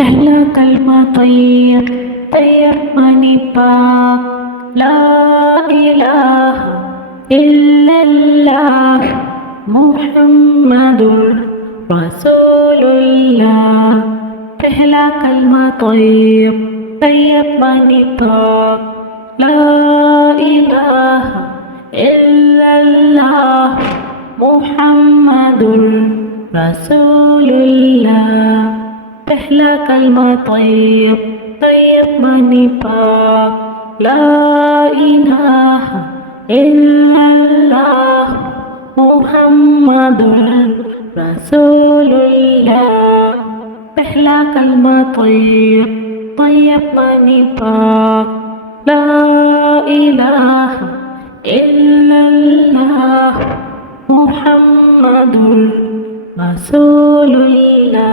पहला कलमा तैयब तैयब मानी पाक ला इलाहा इल्लल्लाह मुहम्मदुर रसूलुल्लाह। पहला कलमा तैयब मानी पाक ला इलाहा इल्लल्लाह मुहम्मदुर रसूलुल्लाह। पहला कलमा तैयब मानी पाक ला इलाहा इल्लल्लाह मुहम्मदुर रसूलुल्लाह। पहला कलमा तैयब मानी पाक ला इलाहा इल्लल्लाह मुहम्मदुर रसूलुल्लाह।